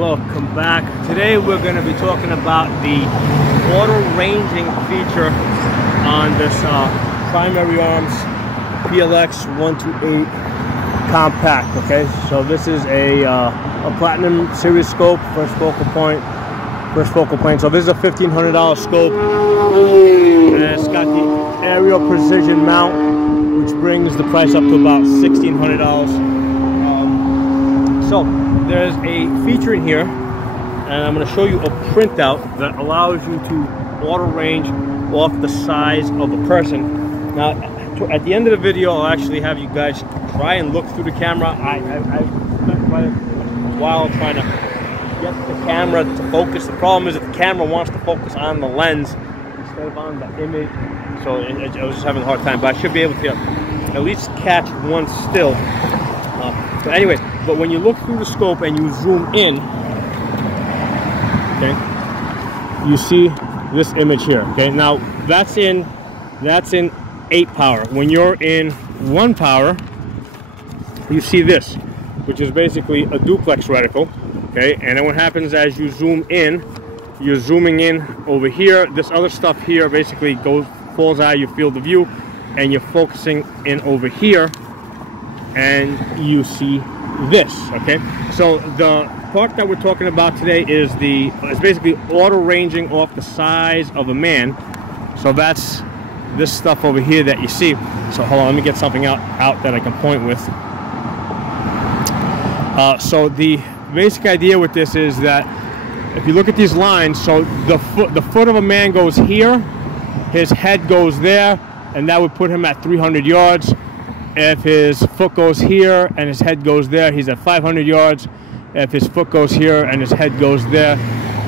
welcome back. Today we're going to be talking about the auto ranging feature on this Primary Arms PLX-128 compact. Okay, so this is a Platinum Series scope, first focal plane. So this is a $1,500 scope, and it's got the aerial precision mount, which brings the price up to about $1,600. So there's a feature in here, and I'm going to show you a printout that allows you to auto range off the size of a person. Now, at the end of the video, I'll actually have you guys try and look through the camera. I spent quite a while trying to get the camera to focus. The problem is that the camera wants to focus on the lens instead of on the image. So I was just having a hard time, but I should be able to at least catch one still. So anyways, but when you look through the scope and you zoom in, okay, you see this image here. Okay, now that's in 8 power. When you're in 1 power, you see this, which is basically a duplex reticle. Okay, and then what happens as you zoom in, you're zooming in over here. This other stuff here basically falls out of your field of view, and you're focusing in over here, and you see this. Okay, so the part that we're talking about today is basically auto ranging off the size of a man. So that's this stuff over here that you see. So hold on, let me get something out that I can point with. So the basic idea with this is that if you look at these lines, so the foot of a man goes here, his head goes there, and that would put him at 300 yards. If his foot goes here and his head goes there, he's at 500 yards. If his foot goes here and his head goes there,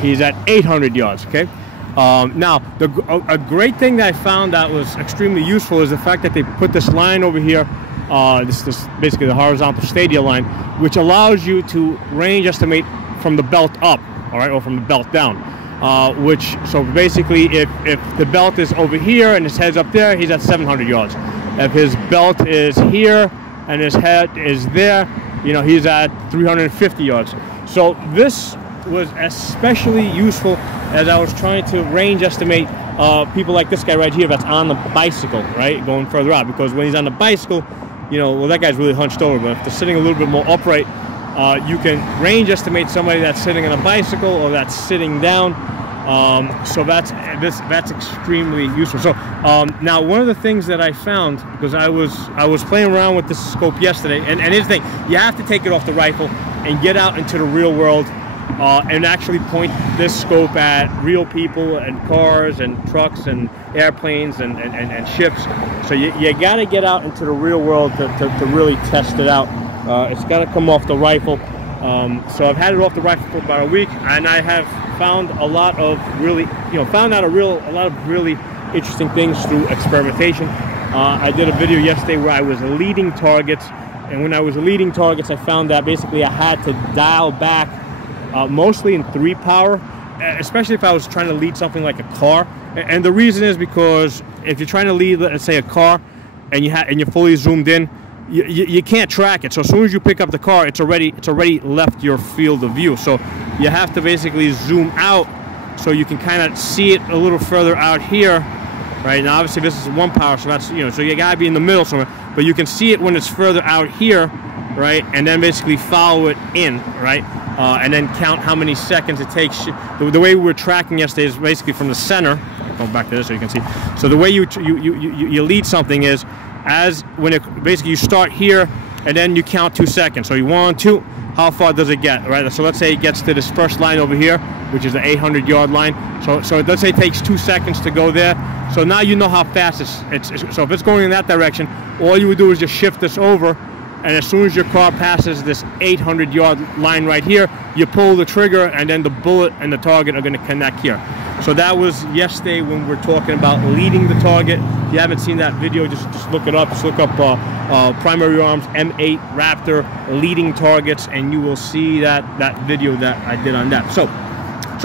he's at 800 yards. Okay. Now, a great thing that I found that was extremely useful is the fact that they put this line over here. This basically the horizontal stadia line, which allows you to range estimate from the belt up, all right, or from the belt down. So basically, if the belt is over here and his head's up there, he's at 700 yards. If his belt is here and his head is there, you know, he's at 350 yards. So this was especially useful as I was trying to range estimate people like this guy right here that's on the bicycle, right, going further out. Because when he's on the bicycle, you know, well, that guy's really hunched over, but if they're sitting a little bit more upright, you can range estimate somebody that's sitting on a bicycle or that's sitting down. So that's extremely useful. So now one of the things that I found, because I was playing around with this scope yesterday, and here's the thing, you have to take it off the rifle and get out into the real world and actually point this scope at real people and cars and trucks and airplanes and ships. So you got to get out into the real world to really test it out. It's got to come off the rifle. So I've had it off the rifle for about a week, and I have found a lot of really, found out a lot of really interesting things through experimentation. I did a video yesterday where I was leading targets, and when I was leading targets, I found that basically I had to dial back mostly in 3 power, especially if I was trying to lead something like a car. And the reason is because if you're trying to lead, let's say, a car, and you're fully zoomed in, you can't track it. So as soon as you pick up the car, it's already left your field of view. So you have to basically zoom out so you can kind of see it a little further out here. Right now, obviously this is 1 power, so that's, so you gotta be in the middle somewhere. But you can see it when it's further out here, right? And then basically follow it in, right? And then count how many seconds it takes. The way we were tracking yesterday is basically from the center. I'll go back to this so you can see. So the way you lead something is when basically you start here and then you count 2 seconds. So you 1, 2, how far does it get, right? So let's say it gets to this first line over here, which is the 800-yard line. So let's say it takes 2 seconds to go there. So now you know how fast so if it's going in that direction, all you would do is just shift this over, and as soon as your car passes this 800-yard line right here, you pull the trigger, and then the bullet and the target are going to connect here. So that was yesterday when we're talking about leading the target. If you haven't seen that video, just look it up. Just look up Primary Arms M8 Raptor leading targets, and you will see that video that I did on that. So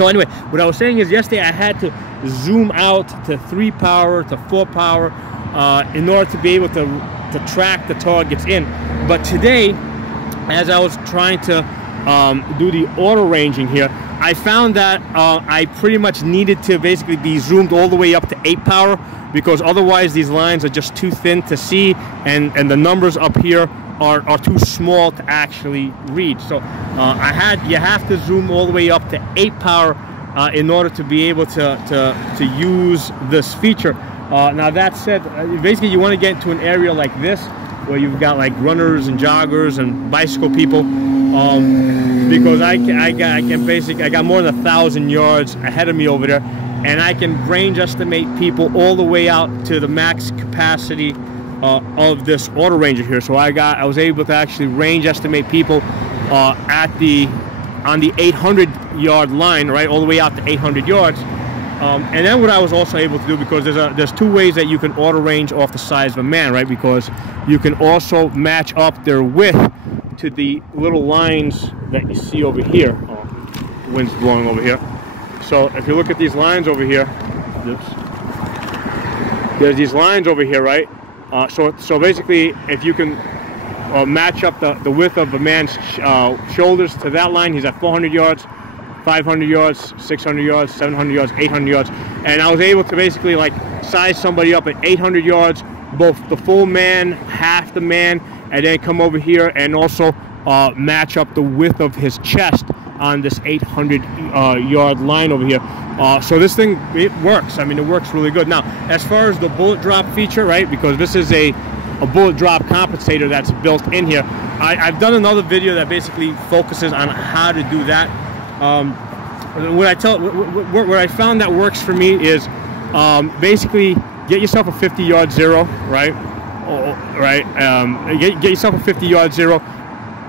anyway, what I was saying is yesterday I had to zoom out to 3 power, to 4 power, in order to be able to track the targets in. But today, as I was trying to do the auto ranging here, I found that I pretty much needed to basically be zoomed all the way up to 8 power, because otherwise these lines are just too thin to see, and the numbers up here are too small to actually read. So you have to zoom all the way up to 8 power in order to be able to use this feature. Now that said, basically you want to get into an area like this where you've got like runners and joggers and bicycle people, because I got more than 1,000 yards ahead of me over there, and I can range estimate people all the way out to the max capacity of this auto ranger here. So I was able to actually range estimate people on the 800 yard line, right, all the way out to 800 yards. And then what I was also able to do, because there's 2 ways that you can auto range off the size of a man, right? Because you can also match up their width to the little lines that you see over here. Oh, the wind's blowing over here. So if you look at these lines over here, there's these lines over here, right? So basically, if you can match up the width of a man's shoulders to that line, he's at 400 yards. 500 yards, 600 yards, 700 yards, 800 yards, and I was able to basically like size somebody up at 800 yards, both the full man, half the man, and then come over here and also match up the width of his chest on this 800 yard line over here. So this thing, it works. I mean, it works really good. Now, as far as the bullet drop feature, right, because this is a bullet drop compensator that's built in here, I've done another video that basically focuses on how to do that. What I found that works for me is basically get yourself a 50 yard zero, right? Get yourself a 50 yard zero,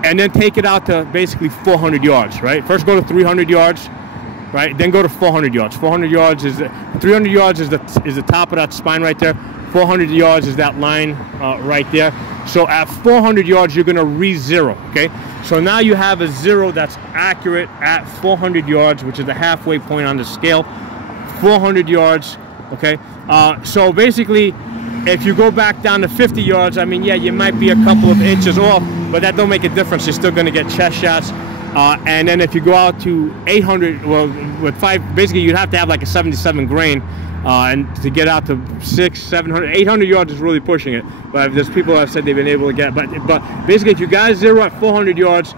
and then take it out to basically 400 yards, right? First go to 300 yards, right? Then go to 400 yards. 400 yards is 300 yards is the top of that spine right there. 400 yards is that line right there. So at 400 yards, you're going to re-zero, okay? So now you have a zero that's accurate at 400 yards, which is the halfway point on the scale. 400 yards, okay? So basically, if you go back down to 50 yards, I mean, yeah, you might be a couple of inches off, but that don't make a difference. You're still going to get chest shots. And then if you go out to 800, well, with 5, basically you'd have to have like a 77 grain. And to get out to 600, 700, 800 yards is really pushing it. But there's people that have said they've been able to get, but basically if you guys zero at 400 yards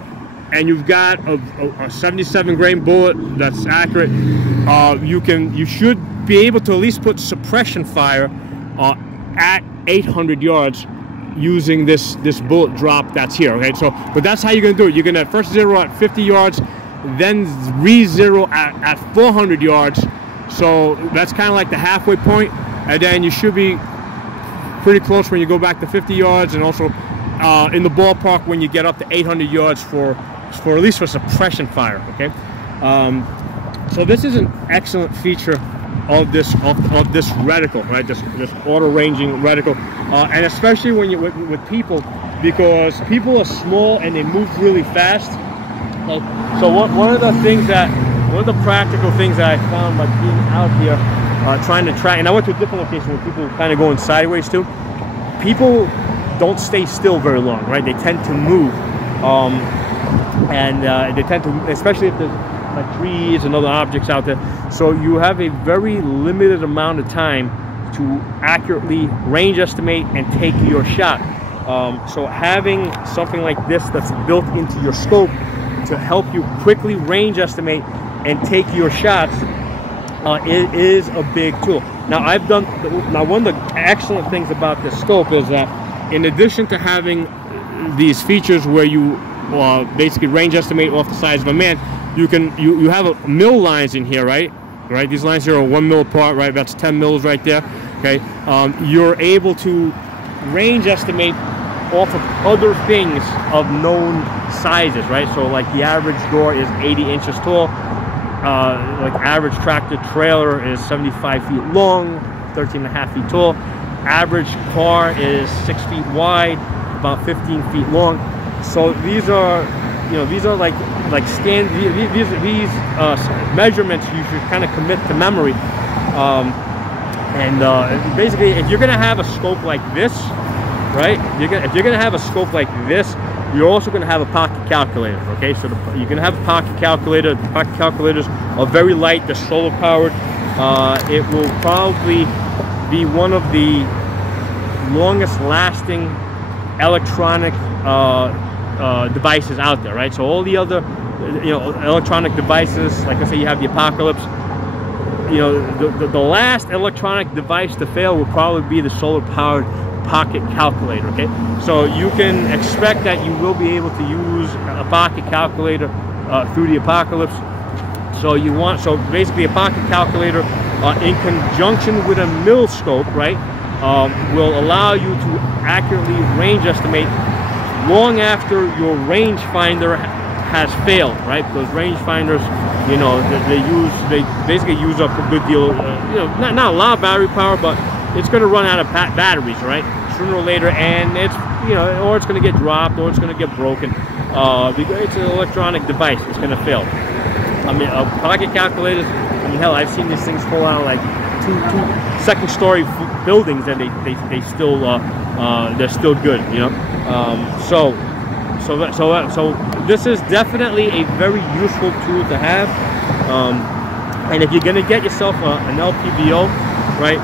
and you've got a 77 grain bullet that's accurate, you should be able to at least put suppression fire at 800 yards using this bullet drop that's here. Okay, so but that's how you're gonna do it. You're gonna first zero at 50 yards, then re-zero at 400 yards. So that's kind of like the halfway point, and then you should be pretty close when you go back to 50 yards, and also in the ballpark when you get up to 800 yards for at least for suppression fire. Okay, so this is an excellent feature of this reticle, right? This auto ranging reticle, and especially when you with people, because people are small and they move really fast. Okay? So one of the practical things that I found by being out here trying to track, and I went to a different location where people kind of going sideways too. People don't stay still very long, right? They tend to move, and they tend to, especially if there's like trees and other objects out there. So you have a very limited amount of time to accurately range estimate and take your shot. So having something like this that's built into your scope to help you quickly range estimate and take your shots, it is a big tool. Now one of the excellent things about this scope is that in addition to having these features where you basically range estimate off the size of a man, you have mil lines in here, right? These lines here are 1 mil apart, right? That's 10 mils right there. Okay, you're able to range estimate off of other things of known sizes, right? So like the average door is 80 inches tall. Like average tractor trailer is 75 feet long, 13.5 feet tall. Average car is 6 feet wide, about 15 feet long. So these are, like these measurements you should kind of commit to memory. Basically, if you're gonna have a scope like this, right? If you're gonna have a scope like this, you're also going to have a pocket calculator. Okay, so you're going to have a pocket calculator. The pocket calculators are very light. They're solar powered. It will probably be one of the longest lasting electronic devices out there, right? So all the other electronic devices, like I say, you have the Apocalypse. The last electronic device to fail will probably be the solar powered pocket calculator. Okay, so you can expect that you will be able to use a pocket calculator through the Apocalypse. So basically a pocket calculator in conjunction with a mill scope, right, will allow you to accurately range estimate long after your rangefinder has failed, right? Because rangefinders, they basically use up a good deal, not a lot of battery power, but it's going to run out of batteries, right, sooner or later, and it's, or it's going to get dropped, or it's going to get broken. It's an electronic device. It's going to fail. I mean, pocket calculators, I mean, hell, I've seen these things fall out of like two second-story buildings, and they still they're still good, So this is definitely a very useful tool to have. And if you're going to get yourself an LPVO, right,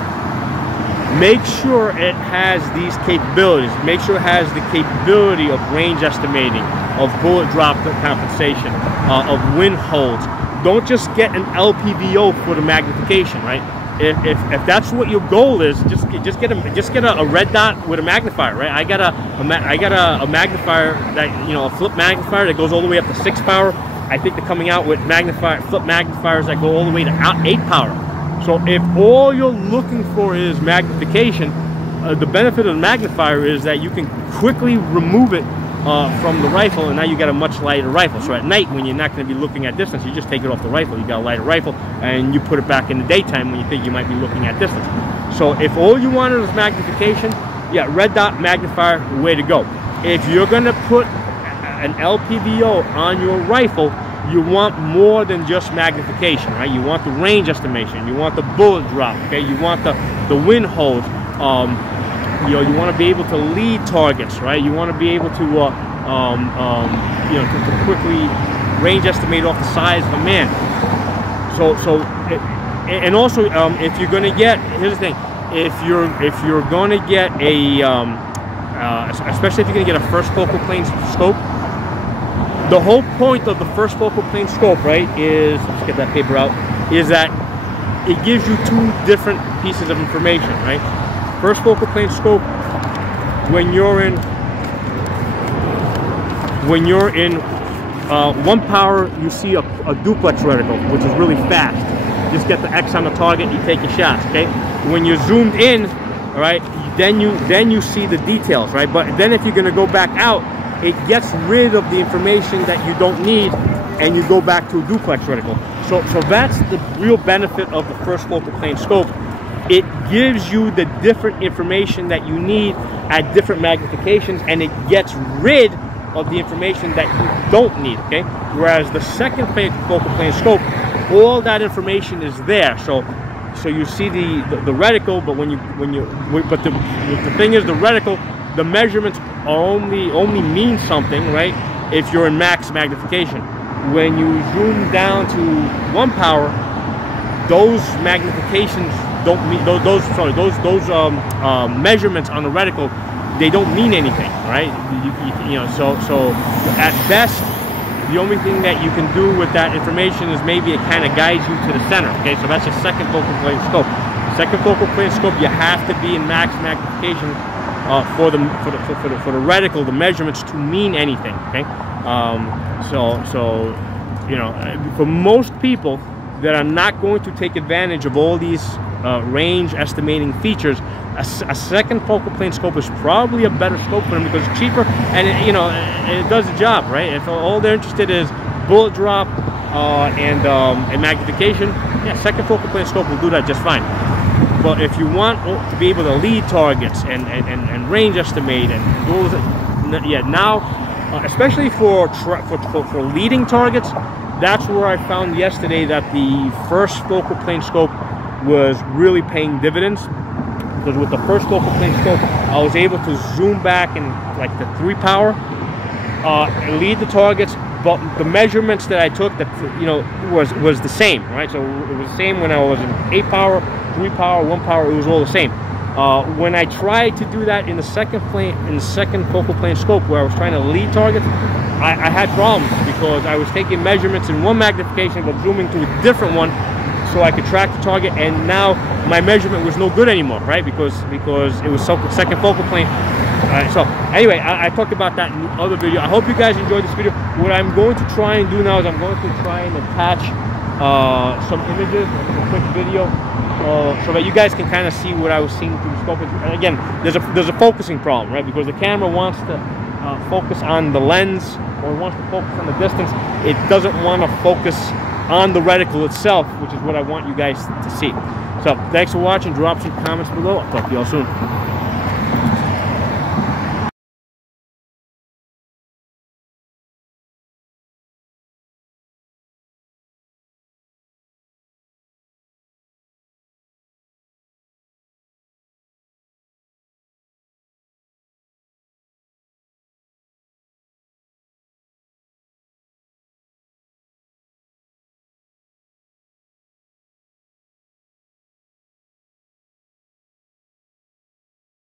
make sure it has these capabilities. Make sure it has the capability of range estimating, of bullet drop compensation, of wind holds. Don't just get an LPVO for the magnification, right? If that's what your goal is, just get a red dot with a magnifier, right? I got a magnifier that, a flip magnifier that goes all the way up to 6 power. I think they're coming out with flip magnifiers that go all the way to 8 power. So if all you're looking for is magnification, the benefit of the magnifier is that you can quickly remove it from the rifle, and now you got a much lighter rifle. So at night, when you're not going to be looking at distance, you just take it off the rifle. You got a lighter rifle, and you put it back in the daytime when you think you might be looking at distance. So if all you wanted is magnification, yeah, red dot magnifier, way to go. If you're going to put an LPVO on your rifle, you want more than just magnification, right? You want the range estimation, you want the bullet drop, okay? You want the wind hold. You want to be able to lead targets, right? You want to be able to, to quickly range estimate off the size of a man. And also, if you're going to get, here's the thing, if you're going to get a, especially if you're going to get a first focal plane scope, the whole point of the first focal plane scope, right, is, let's get that paper out, is that it gives you 2 different pieces of information, right? First focal plane scope, when you're in 1 power, you see a duplex reticle, which is really fast. Just get the X on the target, you take your shots, okay? When you're zoomed in, all right, then you see the details, right? But then if you're going to go back out, it gets rid of the information that you don't need, and you go back to a duplex reticle. So that's the real benefit of the first focal plane scope. It gives you the different information that you need at different magnifications, and it gets rid of the information that you don't need, okay? Whereas the second focal plane scope, all that information is there. So you see the reticle, but the thing is, the reticle, the measurements are only mean something, right, if you're in max magnification. When you zoom down to 1 power, those magnifications don't mean those measurements on the reticle, they don't mean anything, right? So at best, the only thing that you can do with that information is maybe it kind of guides you to the center. Okay, so that's a second focal plane scope. Second focal plane scope, you have to be in max magnification for the reticle, the measurements to mean anything. Okay, for most people that are not going to take advantage of all these range estimating features, a second focal plane scope is probably a better scope for them because it's cheaper, and it does the job, right? If all they're interested is bullet drop and magnification, yeah, second focal plane scope will do that just fine. But if you want to be able to lead targets and range estimate and those, yeah, now especially for leading targets, that's where I found yesterday that the first focal plane scope was really paying dividends. Because with the first focal plane scope, I was able to zoom back in like the 3 power, lead the targets, but the measurements that I took, that was the same, right? So it was the same when I was in 8 power, 3 power, 1 power. It was all the same. When I tried to do that in the second focal plane scope, where I was trying to lead targets, I had problems because I was taking measurements in one magnification but zooming to a different one so I could track the target, and now my measurement was no good anymore, right? Because it was second focal plane. So anyway, I talked about that in the other video. I hope you guys enjoyed this video. What I'm going to try and do now is I'm going to try and attach some images, a quick video, so that you guys can kind of see what I was seeing through the scope. And again, there's a focusing problem, right? Because the camera wants to focus on the lens, or wants to focus on the distance. It doesn't want to focus on the reticle itself, which is what I want you guys to see. So thanks for watching. Drop some comments below. I'll talk to you all soon.